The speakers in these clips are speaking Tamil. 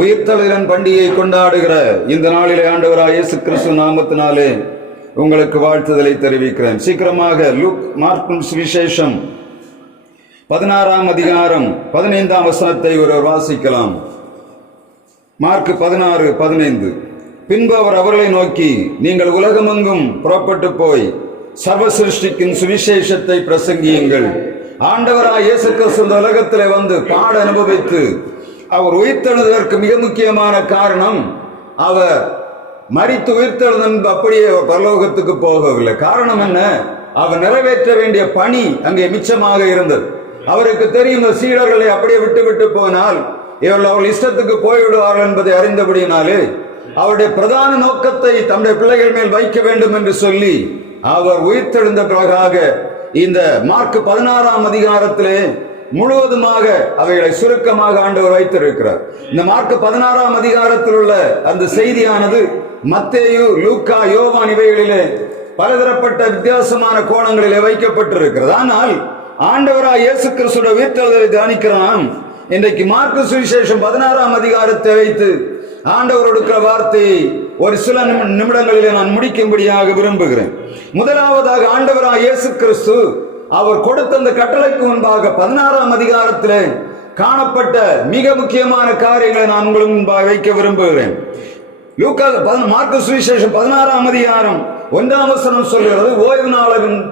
உயிர்த்தெழுதலின் பண்டிகையை கொண்டாடுகிற இந்த நாளிலே ஆண்டவராகிய இயேசு கிறிஸ்து நாமத்தினாலே உங்களுக்கு வாழ்த்துதலை தெரிவிக்கிறேன். சீக்கிரமாக மார்க்கும் சுவிசேஷம் 16ஆம் அதிகாரம் 15ஆம் வசனத்தை ஒருவர் வாசிக்கலாம். மார்க் 16:15. பின்பு அவர் அவர்களை நோக்கி, நீங்கள் உலகமெங்கும் புறப்பட்டு போய் சர்வ சிருஷ்டிக்கும் சுவிசேஷத்தை பிரசங்கியுங்கள். ஆண்டவராகிய இயேசு கிறிஸ்து இந்த உலகத்திலே வந்து பாட அனுபவித்து அவர் உயிர்த்தெழுதற்கு மிக முக்கியமான காரணம், அவர் மரித்து உயிர்த்தெழுந்த அப்படியே பரலோகத்துக்கு போகவில்லை. காரணம் என்ன? அவர் நிறைவேற்ற வேண்டிய பணி அங்கே மிச்சமாக இருந்தது. அவருக்கு தெரியும், சீடர்களை அப்படியே விட்டு போனால் இவர்கள் அவர்கள் இஷ்டத்துக்கு போய்விடுவார்கள் என்பதை அறிந்தபடியினாலே அவருடைய பிரதான நோக்கத்தை தம்முடைய பிள்ளைகள் மேல் வைக்க வேண்டும் என்று சொல்லி அவர் உயிர்த்தெழுந்த பிறகாக இந்த மார்க் 16ஆம் அதிகாரத்திலே முழுவதுமாக அவைகளை சுருக்கமாக ஆண்டவர் வைத்திருக்கிறார். இந்த மார்க் 16ஆம் அதிகாரத்தில் உள்ள அந்த செய்தியானது மத்தேயு, லூக்கா, யோவான் இவைகளிலே பலதரப்பட்ட வித்தியாசமான கோணங்களிலே வைக்கப்பட்டிருக்கிறது. ஆனால் ஆண்டவராகிய இயேசு கிறிஸ்துவின் உயிர்த்தெழுதலை தியானிக்கிறோம். இன்றைக்கு மார்க் சுவிசேஷம் 16ஆம் அதிகாரத்தை வைத்து ஆண்டவர் கொடுக்கிற வார்த்தையை ஒரு சில நிமிடங்களிலே நான் முடிக்கும்படியாக விரும்புகிறேன். முதலாவதாக ஆண்டவராகிய இயேசு கிறிஸ்து அவர் கொடுத்த அந்த கட்டளைக்கு முன்பாக 16ஆம் அதிகாரத்திலே காணப்பட்ட மிக முக்கியமான காரியங்களை நான் உங்களுக்கு முன்பாக வைக்க விரும்புகிறேன். மார்க் சுவிசேஷம் 16ஆம் அதிகாரம் 1ஆம் வசனம் சொல்கிறது,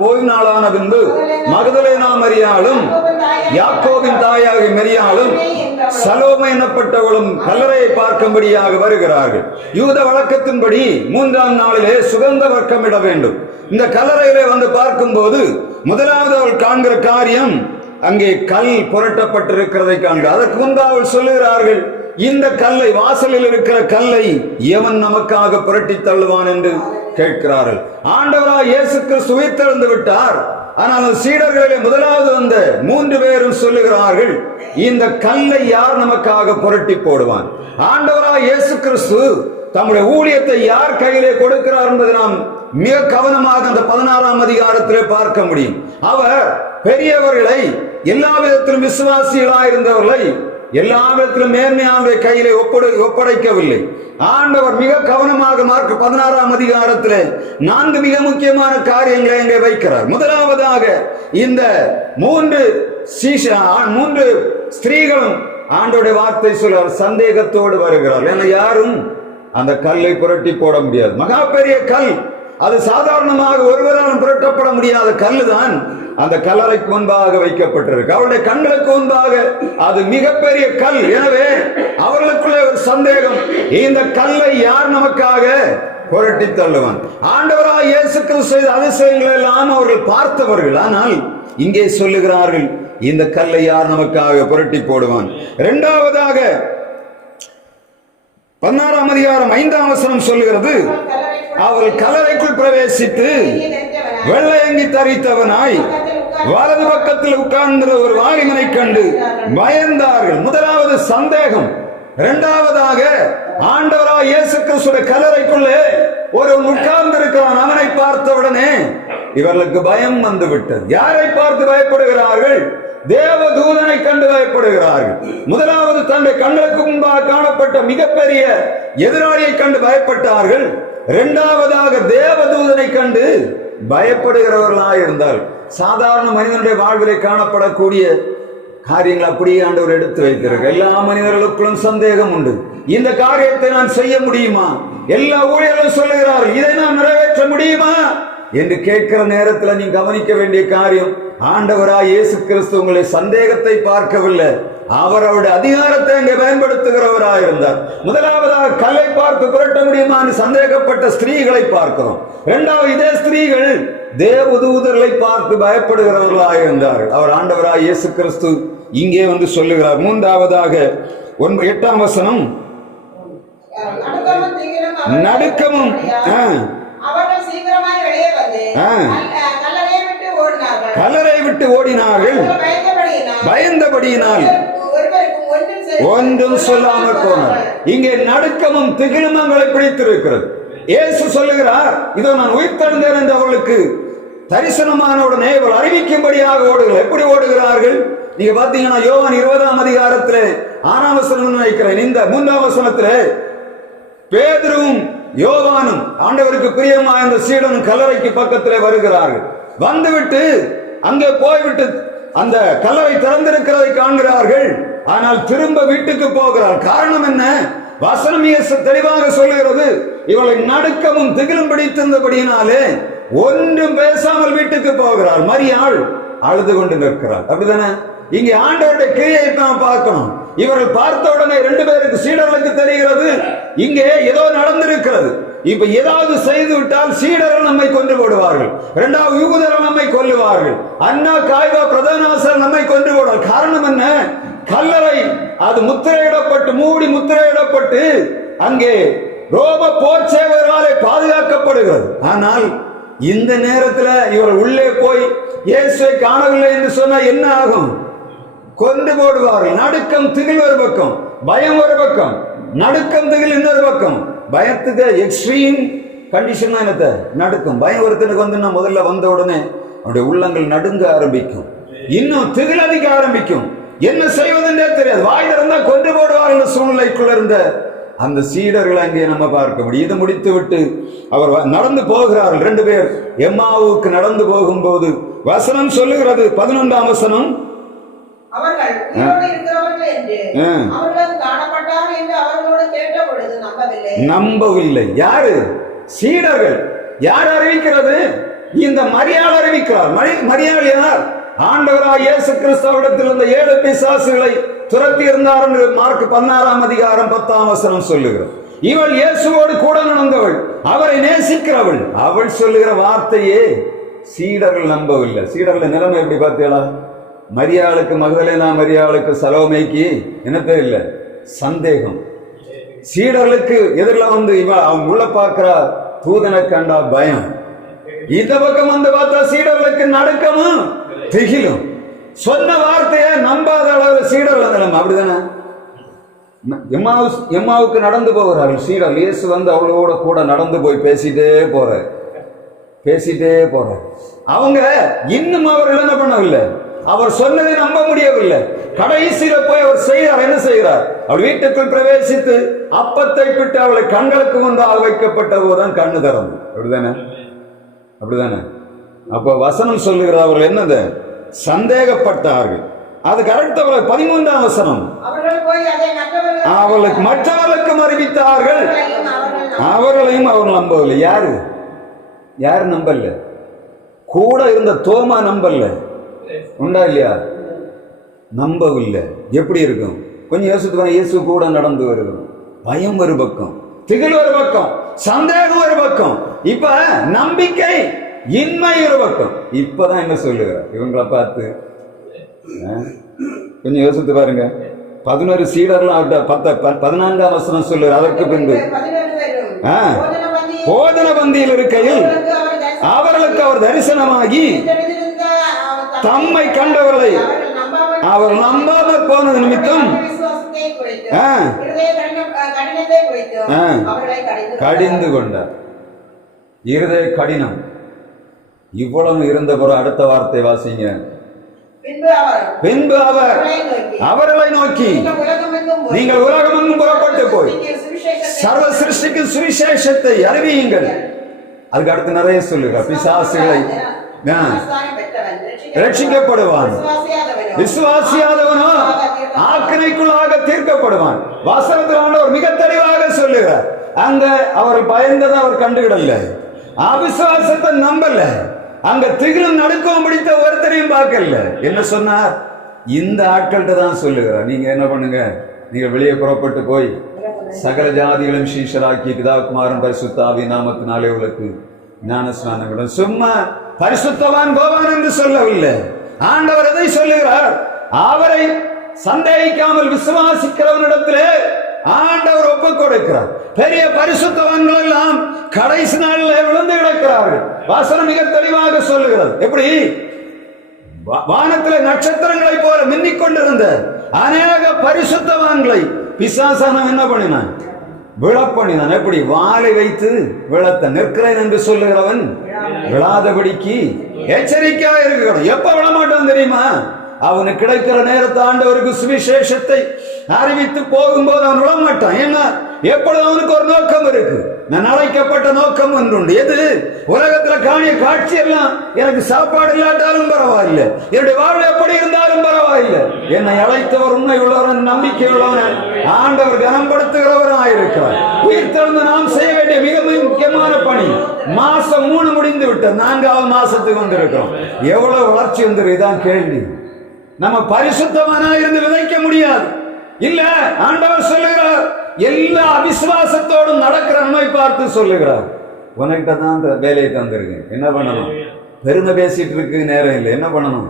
ஓய்வு நாளான பின்பு மகதலேனா மரியாளும் யாக்கோபின் தாயாக மரியாளும் சலோமே எனப்பட்டவளும் கல்லறையை பார்க்கும்படியாக வருகிறார்கள். யூத வழக்கத்தின்படி 3ஆம் நாளிலே சுகந்த வர்க்கமிட வேண்டும். இந்த கல்லறையிலே வந்து பார்க்கும்போது முதலாவது அவள் காண்கிற காரியம், அங்கே கல் புரட்டப்பட்டிருக்கிறதை காண்கிறார். அதற்கு முன்பு அவள் சொல்லுகிறார்கள், இந்த கல்லை, வாசலில் இருக்கிற கல்லை எவன் நமக்காக புரட்டி தள்ளுவான் என்று கேட்கிறார்கள். ஆண்டவராகிய இயேசு கிறிஸ்து உயிர்த்தெழுந்து விட்டார். ஆனால் சீடர்களிலே முதலாவது வந்த 3 பேரும் சொல்லுகிறார்கள், இந்த கல்லை யார் நமக்காக புரட்டி போடுவான்? ஆண்டவராகிய இயேசு கிறிஸ்து தம்முடைய ஊழியத்தை யார் கையிலே கொடுக்கிறார் என்பதை நாம் மிக கவனமாக அந்த 16ஆம் அதிகாரத்திலே பார்க்க முடியும். அவர் பெரியவர்களை, எல்லா விதத்திலும் விசுவாசிகளாயிருந்தவர்களை எல்லா விதத்திலும் மேன்மையான கையிலே ஒப்படைக்கவில்லை. ஆண்டவர் மிக கவனமாக மார்க் 16ஆம் அதிகாரத்திலே 4 மிக முக்கியமான காரியங்களை அங்கே வைக்கிறார். முதலாவதாக இந்த 3 ஸ்திரீகளும் ஆண்டோடைய வார்த்தை சொல்ல சந்தேகத்தோடு வருகிறார். ஏன்னா யாரும் அந்த கல்லை புரட்டி போட முடியாது. மகா பெரிய கல், அது சாதாரணமாக ஒருவராலும் புரட்டப்பட முடியாத கல்லுதான் அந்த கல்லறைக்கு முன்பாக வைக்கப்பட்டிருக்கு. அவருடைய கண்களுக்கு முன்பாக அது மிகப்பெரிய கல். எனவே அவர்களுக்குள்ளே ஒரு சந்தேகம், இந்த கல்லை யார் நமக்காக புரட்டி தள்ளுவான்? ஆண்டவராகிய இயேசு கிறிஸ்து செய்த அதிசயங்கள் எல்லாம் அவர்கள் பார்த்தவர்கள். ஆனால் இங்கே சொல்லுகிறார்கள், இந்த கல்லை யார் நமக்காக புரட்டி போடுவான்? இரண்டாவதாக 16ஆம் அதிகாரம் 5ஆம் வசனம் சொல்லுகிறது, அவர்கள் கல்லறைக்குள் பிரவேசித்து வெள்ளையங்கி தரித்தவனாய் வலது பக்கத்தில் உட்கார்ந்த ஒரு வாலிபனை கண்டு பயந்தார்கள். முதலாவது சந்தேகம். இரண்டாவதாக ஆண்டவராகிய இயேசு கிறிஸ்துவின் கல்லறைக்குள்ளே ஒரு உட்கார்ந்து இருக்கிறான். அவனை பார்த்தவுடனே இவர்களுக்கு பயம் வந்து விட்டது. யாரை பார்த்து பயப்படுகிறார்கள்? தேவதூதனை கண்டு பயப்படுகிறார்கள். முதலாவது தன்னுடைய கண்களுக்கு முன்பாக காணப்பட்ட மிகப்பெரிய எதிராளியை கண்டு பயப்பட்டார்கள். இரண்டாவதாக தேவதூதனை கண்டு பயப்படுகிறவர்களாக இருந்தால், சாதாரண மனிதனுடைய வாழ்விலே காணப்படக்கூடிய காரியங்கள் அப்படியே ஆண்டவர் எடுத்து வைத்திருக்கிறார். எல்லா மனிதர்களுக்குள்ளும் சந்தேகம் உண்டு. இந்த காரியத்தை நான் செய்ய முடியுமா? எல்லா ஊழியர்களும் சொல்லுகிறார்கள், இதை நான் நிறைவேற்ற முடியுமா என்று கேட்கிற நேரத்தில் நீ கவனிக்க வேண்டிய காரியம், ஆண்டவராய் இயேசு கிறிஸ்து உங்களை சந்தேகத்தை பார்க்கவில்லை, அவர் அவருடைய அதிகாரத்தை அங்கே பயன்படுத்துகிறவராக இருந்தார். முதலாவதாக கல்லை பார்த்து புரட்ட முடியுமா சந்தேகப்பட்ட ஸ்திரீகளை பார்க்கிறோம். இரண்டாவது இதே ஸ்திரீகள் தேவதூதர்களை பார்த்து பயப்படுகிறவர்களாக இருந்தார்கள். அவர் ஆண்டவராய் இயேசு கிறிஸ்து இங்கே வந்து சொல்லுகிறார். மூன்றாவதாக 8ஆம் வசனம், நடுக்கமும் கல்லறை விட்டு ஓடினார்கள், பயந்தபடியினால் ஒன்றும் சொல்லாமல் போனார். இங்கே நடுக்கமும் திகிலுமங்களை பிடித்திருக்கிறது. இயேசு சொல்லுகிறார், இதோ நான் உயிர்த்தெழுந்தேன் என்று அவர்களுக்கு தரிசனமான உடனே இவர்கள் அறிவிக்கும்படியாக ஓடுகிறார். எப்படி ஓடுகிறார்கள்? நீங்க பாத்தீங்கன்னா யோவான் 20ஆம் அதிகாரத்திலே 6ஆம் வசனம் நினைக்கிறேன். இந்த 3ஆம் வசனத்திலே பேதுருவும் யோவானும் ஆண்டவருக்கு பிரியமா இந்த சீடனும் கல்லறைக்கு பக்கத்திலே வருகிறார்கள். வந்துவிட்டு அங்கே போய்விட்டு அந்த கல்லறை திறந்திருக்கிறதை காண்கிறார்கள். ஆனால் திரும்ப வீட்டுக்கு போகிறார். காரணம் என்ன? வசனம் தெளிவாக சொல்லுகிறது, இவளை நடுக்கமும் திகிலும் பிடித்திருந்தபடியினாலே ஒன்றும் பேசாமல் வீட்டுக்கு போகிறார். மரியாள் அழுது கொண்டு நிற்கிறார். அப்படிதானே? இங்கே ஆண்டவருடைய கிரியை நாம் பார்க்கணும். இவர்கள் பார்த்த உடனே 2 பேருக்கு சீடர்களுக்கு தெரிகிறது இங்கே ஏதோ நடந்திருக்கிறது. இப்ப ஏதாவது செய்து விட்டால் சீடர்கள் நம்மை கொண்டு போடுவார்கள், 2வது யூதர்கள் நம்மை கொல்லுவார்கள், அண்ணா காய்வா பிரதானாசர் நம்மை கொண்டு போடுவார். காரணம் என்ன? கல்லறை அது முத்திரையிடப்பட்டு மூடி முத்திரையிடப்பட்டு அங்கே ரோம போர் சேவர்களாலே பாதுகாக்கப்படுகிறது. ஆனால் இந்த நேரத்தில் இவர் உள்ளே போய் இயேசுவை காணவில்லை என்று சொன்னா என்ன ஆகும்? கொண்டு போடுவார்கள். நடுக்கம் திகில் ஒரு பக்கம், பயம் ஒரு பக்கம். நடுக்கம் திகில் இன்னொரு பக்கம். பயத்துக்கு எக்ஸ்ட்ரீம் கண்டிஷன் என்னத்த? நடுக்கம். பயம் ஒருத்தனுக்கு வந்து முதல்ல வந்த உடனே அவருடைய உள்ளங்கள் நடுங்க ஆரம்பிக்கும், இன்னும் திகில் அதிக ஆரம்பிக்கும். என்ன செய்வதென்றே தெரியாது. வாய் திறந்தா கொண்டு போடுவார்கள் சூழ்நிலைக்குள்ள இருந்த அந்த சீடர்கள் அங்கே நம்ம பார்க்க முடியும். இதை முடித்து விட்டு அவர் நடந்து போகிறார்கள். 2 பேர் எம்மாவுக்கு நடந்து போகும்போது வசனம் சொல்லுகிறது, 11ஆம் வசனம், அவர்கள் உயிரோடு இருக்கிறவர்கள் என்று அவர்களும் காணப்பட்டார்கள் என்று அவர்களோடு கேட்டபொழுது நம்பவில்லை. யாரு? சீடர்கள். யார் அறிவிக்கிறது? இந்த மரியாள் அறிவிக்கிறார். மரியாள் யார்? ஆண்டவராய் இயேசு கிறிஸ்துவிடத்தில் இருந்த 7 பிசாசுகளை துரத்தி இருந்தார் என்று மார்க் 16ஆம் அதிகாரம் 10ஆம் வசனம் சொல்லுகிறார். இவள் இயேசுவோடு கூட நடந்தவள், அவரை நேசிக்கிறவள். அவள் சொல்லுகிற வார்த்தையே சீடர்கள் நம்பவில்லை. சீடர்கள் நிலைமை எப்படி பார்த்தீங்களா? மரியாளுக்கு, மகதலேனா மரியாளுக்கு, சலோமைக்கு என்னத்தே இல்லை, சந்தேகம். சீடர்களுக்கு எதிரில் வந்து அவங்க உள்ள பார்க்கிற தூதனை கண்டா பயம். இந்த பக்கம் வந்து பார்த்தா சீடர்களுக்கு நடுக்கமும் திகிலும். சொன்ன வார்த்தையை நம்பாத அளவு சீடர்கள் நிலைமை. அப்படிதானே? எம்மாவுக்கு நடந்து போகிறார்கள் சீடர். இயேசு வந்து அவளோட கூட நடந்து போய் பேசிட்டே போற. அவங்க இன்னும் அவர்கள் என்ன பண்ணவில்லை, அவர் சொன்னதை நம்ப முடியவில்லை. கடைசியில போய் அவர் செய்கிறார். என்ன செய்கிறார்? அவள் வீட்டுக்குள் பிரவேசித்து அப்பத்தை விட்டு அவளை கண்களுக்கு முன்பாக வைக்கப்பட்ட போதுதான் கண்ணு திறந்து. அப்படிதானே? அப்ப வசனம் சொல்லுகிறார், அவர்கள் என்னது? சந்தேகப்பட்டார்கள். அதுக்கு அடுத்தவர்கள் 13ஆம் வசனம், அவர்களுக்கு மற்றவர்களுக்கும் அறிவித்தார்கள், அவர்களையும் அவர் நம்பவில்லை. யாரு நம்பல? கூட இருந்த தோமா நம்பல. உண்டா இல்லையா? நம்பவில்லை. எப்படி இருக்கும்? கொஞ்சம் யோசித்து, இயேசு கூட நடந்து வருகிறோம். பயம் ஒரு பக்கம், திகில் ஒரு பக்கம், சந்தேகம் ஒரு பக்கம், இப்ப நம்பிக்கை இன்மை ஒரு பக்கம். இப்பதான் என்ன சொல்லுகிறார் இவங்களை பார்த்து? கொஞ்சம் யோசித்து பாருங்க. 11 சீடர்லாம் 14ஆம் வசனம் சொல்லுகிறார். அதற்கு பின்பு போதன பந்தியில் இருக்கையில் அவர்களுக்கு அவர் தரிசனமாகி தம்மை கண்டவர்களை அவர் நம்பாமல் போனது நிமித்தம் கடிந்து கொண்டார். இருதய கடினம். இவ்வளவு இருந்த பிறகு அடுத்த வார்த்தை வாசிங்க. பின்பு அவர் அவர்களை நோக்கி, நீங்கள் உலகமெங்கும் புறப்பட்டு போய் சர்வ சிருஷ்டிக்கு சுவிசேஷத்தை அறிவியுங்கள். அதுக்கு அடுத்து நிறைய சொல்லுங்க. பிசாசுகளை ரட்சிக்கப்படுவான், விசுவாசியாதவனோ ஆக்கினைக்குள்ளாக தீர்க்கப்படுவான். வாசகத்தில் ஆண்டவர் மிக தெளிவாக சொல்லுகிறார். அங்க அவர் பயந்ததை அவர் கண்டுகிடல, அவிசுவாசத்தை நம்பல, அங்க திகிலும் நடுக்கம் பிடித்த ஒருத்தரையும் பார்க்கல. என்ன சொன்னார்? இந்த ஆட்கள்கிட்ட தான் சொல்லுகிறார், நீங்க என்ன பண்ணுங்க, நீங்க வெளியே புறப்பட்டு போய் சகல ஜாதிகளும் சீஷராக்கி பிதாகுமாரன் பரிசுத்த ஆவி நாமத்தினாலே உங்களுக்கு ஞானஸ்நானம். சும்மா பரிசுத்தவான் கோவான் என்று சொல்லவில்லை. ஆண்டவர் எதை சொல்லுகிறார்? அவரை சந்தேகிக்காமல் விசுவாசிக்கிறவனிடத்திலே ஆண்டவர் ஒப்புக் கொடுக்கிறார். பெரிய பரிசுத்தவான்கள் எல்லாம் கடைசி நாளில் விழுந்து கிடக்கிறார்கள். வாசனம் மிக தெளிவாக சொல்லுகிறது. எப்படி? வானத்தில் நட்சத்திரங்களை போல மின்னிக் கொண்டிருந்த அநேக பரிசுத்தவான்களை பிசாசானவன் என்ன பண்ணினான்? விழப்பண்ணினான். எப்படி? வாளை வைத்து விழத்த. நிற்கிறேன் என்று சொல்லுகிறவன் விழாதபடிக்கு எச்சரிக்கையா இருக்கிறான். எப்ப விழமாட்டான் தெரியுமா? அவனுக்கு கிடைக்கிற நேரத்தை ஆண்டவருக்கு சுவிசேஷத்தை அறிவித்து போகும்போது அவன் விடமாட்டான். ஏன்னா எப்பொழுது அவனுக்கு ஒரு நோக்கம் இருக்கு. நான் அழைக்கப்பட்ட நோக்கம் ஒன்றுண்டு. எது? உலகத்துல காணிய காட்சி எல்லாம் எனக்கு சாப்பாடு இல்லாட்டாலும் பரவாயில்லை, என்னுடைய வாழ்வு எப்படி இருந்தாலும் பரவாயில்லை, என்னை அழைத்தவர் உண்மை உள்ளவன், நம்பிக்கை உள்ளவன், ஆண்டவர் கனப்படுத்துகிறவராயிருக்கிறார். உயிர்த்தெழுந்து நாம் செய்ய வேண்டிய மிக முக்கியமான பணி. மாசம் 3 முடிந்து விட்டது, 4வது மாசத்துக்கு வந்திருக்கிறோம். எவ்வளவு வளர்ச்சி வந்துருக்கு? இதான் கேள்வி. நம்ம பரிசுத்தமான இருந்து விதைக்க முடியாது. இல்ல, ஆண்டவர் சொல்லுகிறார், எல்லா அவிசுவாசத்தோடும் நடக்கிற நம்மை பார்த்து சொல்லுகிறார், உனக்கிட்ட தான் அந்த வேலையை தந்திருக்கேன், என்ன பண்ணணும்? பெருமை பேசிட்டு இருக்கு நேரம் இல்லை, என்ன பண்ணணும்?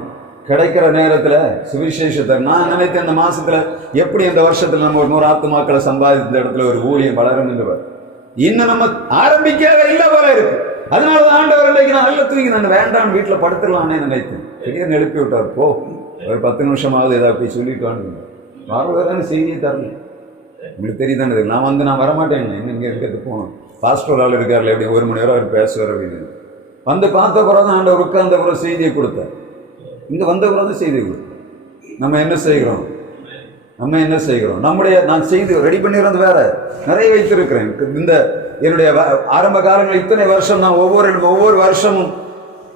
கிடைக்கிற நேரத்துல சுவிசேஷத்தை. நான் நினைத்தேன் இந்த மாசத்துல எப்படி இந்த வருஷத்துல நம்ம ஒரு 100 ஆத்துமாக்களை சம்பாதித்த இடத்துல ஒரு ஊழியம் வளரும் என்று. இன்னும் நம்ம ஆரம்பிக்காத இல்ல போல இருக்கு. அதனாலதான் ஆண்டவர் இன்றைக்கு நான் நல்ல தூங்கி நான் வேண்டாம் வீட்டுல படுத்துடலாம்னே நினைத்தேன். திடீர்னு எழுப்பி விட்டார், போ ஒரு 10 நிமிஷமாவது ஏதாவது போய் சொல்லிட்டு வாங்க. வரதான செய்தியை தரல, உங்களுக்கு தெரியுதானது. நான் வரமாட்டேன், இன்னும் இங்கே இருக்கிறது போகணும். பாஸ்டர் ஆள் இருக்கார்ல, எப்படி 1 மணி நேரம் அவர் பேசுவார் அப்படின்னு வந்து பார்த்த பிறகு தான் ஆண்டவர் உட்கார்ந்த பிறகு செய்தியை கொடுத்தார். இங்கே வந்த பிறகு செய்தியை கொடுத்தார். நம்ம என்ன செய்கிறோம்? நான் செய்தி ரெடி பண்ணிடுறது வேற நிறைய வைத்திருக்கிறேன். இந்த என்னுடைய ஆரம்ப காலங்களில் இத்தனை வருஷம் நான் ஒவ்வொரு வருஷமும்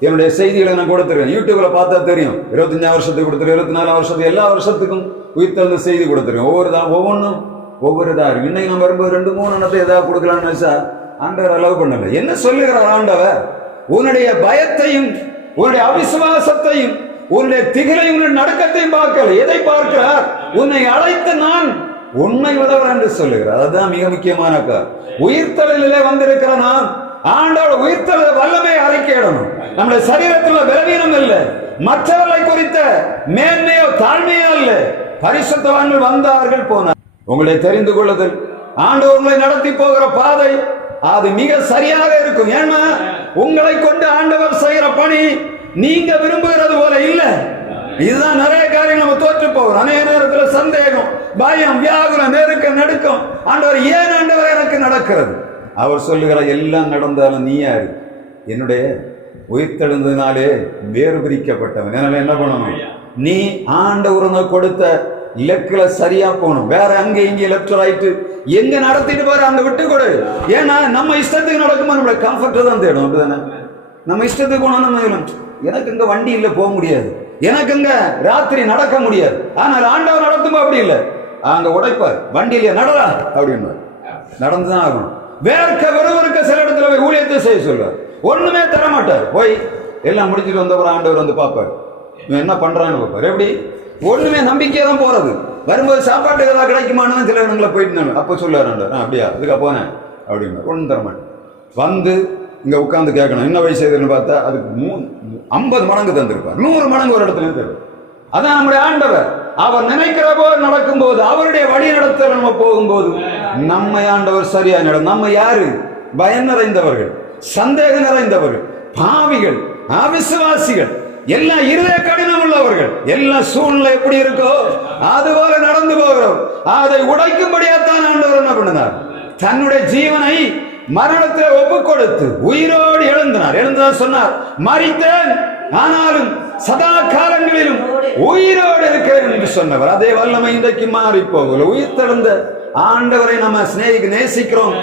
என்னுடைய செய்திகளை நான் கொடுத்துருக்கேன். யூடியூப்ல பார்த்தா தெரியும். 25 வருஷத்துக்கு கொடுத்துருக்கேன், 24 வருஷத்துக்கு, எல்லா வருஷத்துக்கும் உயிர்த்தெழுந்த செய்தி கொடுத்துருக்கேன். ஒவ்வொன்றும் ஒவ்வொரு இதாக. இன்னைக்கு நம்ம வரும்போது 2-3 எண்ணத்தை ஏதாவது கொடுக்கலாம்னு நினைச்சா ஆண்டவர் அலோவ் பண்ணல. என்ன சொல்லுகிறார் ஆண்டவர்? உன்னுடைய பயத்தையும் உன்னுடைய அவிசுவாசத்தையும் உன்னுடைய திகிலையும் உன்னுடைய நடுக்கத்தையும் பார்க்கல. எதை பார்க்கிறார்? உன்னை அழைத்த நான் உண்மை உதவர் என்று சொல்லுகிறார். அதுதான் மிக முக்கியமான உயிர்த்தலிலே வந்திருக்கிற நான் ஆண்டவர் உயிர்த்தல வல்லமை அறிக்கையிடணும். நம்முடைய சரீரத்தில் பலவீனம் இல்லை, மற்றவர்களை குறித்த மேன்மையோ தாழ்மையோ இல்லை. பரிசுத்தவான்கள் வந்தார்கள், போனார். உங்களை தெரிந்து கொள்ளுதல், ஆண்டவர்களை நடத்தி போகிற பாதை, அது மிக சரியாக இருக்கும். ஏன்னா உங்களை கொண்டு ஆண்டவர் செய்கிற பணி நீங்க விரும்புகிறது போல இல்லை. இதுதான் நிறைய காரியம் நம்ம தோற்று போகிறோம். அநேக நேரத்தில் சந்தேகம், பயம், வியாகுலம், நடுக்கம். ஆண்டவர் ஏன் ஆண்டவர் எனக்கு நடக்கிறது? அவர் சொல்லுகிற எல்லாம் நடந்தாலும் நீ யாரு? என்னுடைய உயிர்த்தெழுந்ததினாலே வேறு பிரிக்கப்பட்டவன். எனவே என்ன பண்ணணும்? நீ ஆண்டவர் கொடுத்த இலக்குல சரியா போகணும். வேற அங்க இங்க லெஃப்ட் ரைட்டு எங்க நடத்திட்டு போற அங்க விட்டு கொடு. ஏன்னா நம்ம இஷ்டத்துக்கு நடக்கும்போது நம்மளோட கம்ஃபர்ட் தான் தேடும். அப்படிதானே? நம்ம இஷ்டத்துக்கு போனோம். நம்ம எனக்கு இங்க வண்டி இல்லை, போக முடியாது, எனக்கு இங்க ராத்திரி நடக்க முடியாது. ஆனால் ஆண்டவர் நடத்தும் அப்படி இல்லை. அங்க உடைப்பார், வண்டி இல்லையா நடரா அப்படின்னு நடந்துதான் ஆகணும். வேர்க்க விறுவிறுக்க சில இடத்துல போய் ஊழியத்தை செய்ய சொல்வார், ஒண்ணுமே தர மாட்டார். போய் எல்லாம் முடிச்சுட்டு வந்தவர் ஆண்டவர் வந்து பார்ப்பார், இவன் என்ன பண்றான்னு பார்ப்பார். எப்படி? ஒண்ணுமே நம்பிக்கையா தான் போறது. வரும்போது சாப்பாட்டு ஏதாவது கிடைக்குமான்னு சில இடங்களை போயிட்டு அப்ப சொல்லுவார் ஆண்டவர், அப்படியா அதுக்கு போனேன் அப்படின்னு. ஒன்றும் தர மாட்டேன். வந்து இங்க உட்கார்ந்து கேட்கணும், என்ன வயசு எதுன்னு பார்த்தா அதுக்கு 50 மடங்கு தந்திருப்பார், 100 மடங்கு ஒரு இடத்துல தருவார். அதான் நம்முடைய ஆண்டவர். அவர் நினைக்கிற போது நடக்கும் போது, அவருடைய வழி நடத்த நம்ம போகும்போது நம்ம ஆண்டவர் சரியா நட. நம்ம யாரு? பயம் நிறைந்தவர்கள், சந்தேகம் நிறைந்தவர்கள், பாவிகள், அவிசுவாசிகள், எல்லாம் இருதய கடினம் உள்ளவர்கள். எல்லா சூழ்நிலை எப்படி இருக்கோ அதுபோல நடந்து போகிறோம். அதை உடைக்கும்படியாத்தான் ஆண்டவர் என்ன பண்ணினார்? தன்னுடைய ஜீவனை மரணத்தில் ஒப்பு கொடுத்து உயிரோடு எழுந்தார். சொன்னார், மரித்தேன் ஆனாலும் சதா காலங்களிலும் உயிரோடு இருக்கிறேன் என்று சொன்னவர். அதே வல்லமை இன்றைக்கு மாறி போகல. உயிர்த்தெழுந்த ஆண்டவரை நம்ம நேசிக்கிறோம்,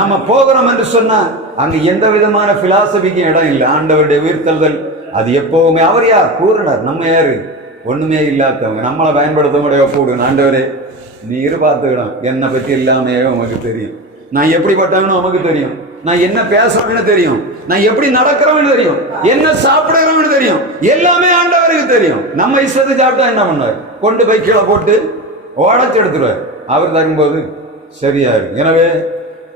நம்ம போகிறோம் என்று சொன்னா அங்க எந்த விதமான பிலாசபிக்கு இடம் இல்லை. ஆண்டவருடைய உயிர்த்தெழுதல் அது எப்பவுமே. அவர் யார்? பூரணர். நம்ம யாரு? ஒண்ணுமே இல்லாதவங்க. நம்மளை பயன்படுத்த ஒப்புவிடுங்க. ஆண்டவரே நீ பார்த்துக்கணும், என்னை பத்தி எல்லாமே உனக்கு தெரியும், நான் எப்படிப்பட்டவன்னு உனக்கு தெரியும், நான் என்ன பேசுறேன்னு தெரியும், நான் எப்படி நடக்கிறவன்னு தெரியும், என்ன சாப்பிடுறவன்னு தெரியும், எல்லாமே ஆண்டவருக்கு தெரியும். நம்ம இஷ்டத்தை சாப்பிட்டா என்ன பண்ணார்? கொண்டு போய் கீழே போட்டு உடச்சு எடுத்துருவார். அவர் தரும்போது சரியா இருக்கும். எனவே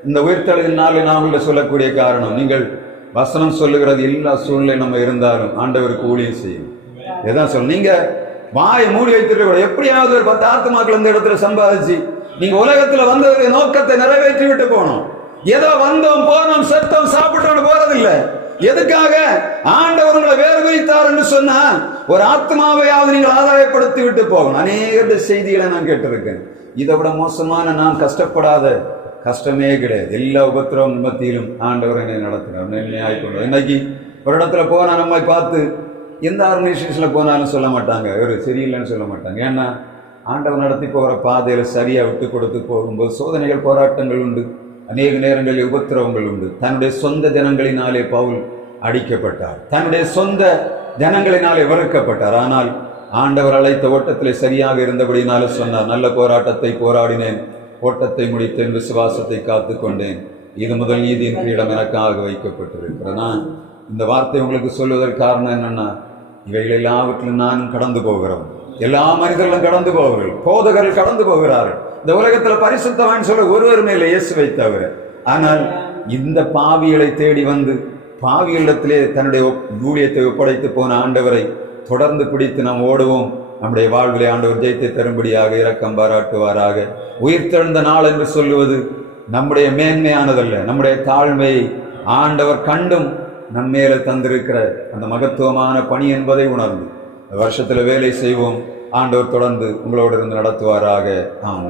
இந்த உயிர்த்தெழுதினாலே நாங்கள் சொல்லக்கூடிய காரணம், நீங்கள் வசனம் சொல்லுகிறது எல்லா சூழ்நிலை நம்ம இருந்தாலும் ஆண்டவருக்கு ஊழியம் செய்யும். எதான் சொல்ல, நீங்க வாயை மூடி வைத்திருக்க எப்படியாவது ஒரு 10 ஆத்துமாக்கள் இந்த இடத்துல சம்பாதிச்சு நீங்க உலகத்துல வந்ததுக்கு நோக்கத்தை நிறைவேற்றி விட்டு போனோம். ஏதோ வந்தோம் போனோம் செத்தோம் சாப்பிட்டோம் போறதில்லை. எதுக்காக? ஆண்டவர்களை வேறு வைத்தார் என்று சொன்னா ஒரு ஆத்மாவையாவது நீங்கள் ஆதாயப்படுத்தி விட்டு போகணும். அநேக செய்திகளை நான் கேட்டிருக்கேன். இதை விட மோசமான நான் கஷ்டப்படாத கஷ்டமே கிடையாது. எல்லா உபத்திரவம் மத்தியிலும் ஆண்டவர் என்னை நடத்தினார், ஆயிக்கொண்டு. இன்னைக்கு ஒரு இடத்துல போனா நம்மை பார்த்து எந்த ஆர்கனைசேஷன்ல போனாலும் சொல்ல மாட்டாங்க ஒரு சரியில்லைன்னு சொல்ல மாட்டாங்க. ஏன்னா ஆண்டவர் நடத்தி போகிற பாதையில சரியா விட்டு கொடுத்து போகும்போது சோதனைகள் போராட்டங்கள் உண்டு, அநேக நேரங்களில் உபத்திரவங்கள் உண்டு. தன்னுடைய சொந்த ஜனங்களினாலே பவுல் அடிக்கப்பட்டார், தன்னுடைய சொந்த ஜனங்களினாலே வெறுக்கப்பட்டார். ஆனால் ஆண்டவர் அழைத்த ஓட்டத்திலே சரியாக இருந்தபடினால சொன்னார், நல்ல போராட்டத்தை போராடினேன், ஓட்டத்தை முடித்தேன், விசுவாசத்தை காத்து கொண்டேன், இது முதல் நீதியின் கிரீடம் எனக்காக வைக்கப்பட்டிருக்கிறேன். நான் இந்த வார்த்தை உங்களுக்கு சொல்வதற்கு காரணம் என்னன்னா, இவைகள் எல்லாவற்றிலும் நான் கடந்து போகிறோம். எல்லா மனிதர்களும் கடந்து போவார்கள், போதகர்கள் கடந்து போகிறார்கள். இந்த உலகத்துல பரிசுத்தவான் சொல்ல ஒருவருமே இல்லை, இயேசுவை தவிர. ஆனால் இந்த பாவிகளை தேடி வந்து பாவிகளிடத்திலே தன்னுடைய ஊழியத்தை ஒப்படைத்து போன ஆண்டவரை தொடர்ந்து பிடித்து நாம் ஓடுவோம். நம்முடைய வாழ்விலே ஆண்டவர் ஜெயத்தை தரும்படியாக இரக்கம் பாராட்டுவாராக. உயிர்த்தெழுந்த நாள் என்று சொல்லுவது நம்முடைய மேன்மையானதல்ல, நம்முடைய தாழ்மையை ஆண்டவர் கண்டும் நம்மேல தந்திருக்கிற அந்த மகத்துவமான பணி என்பதை உணர்ந்து வருஷத்துல வேலை செய்வோம். ஆண்டவர் தொடர்ந்து உங்களோடு இருந்து நடத்துவாராக. ஆமென்.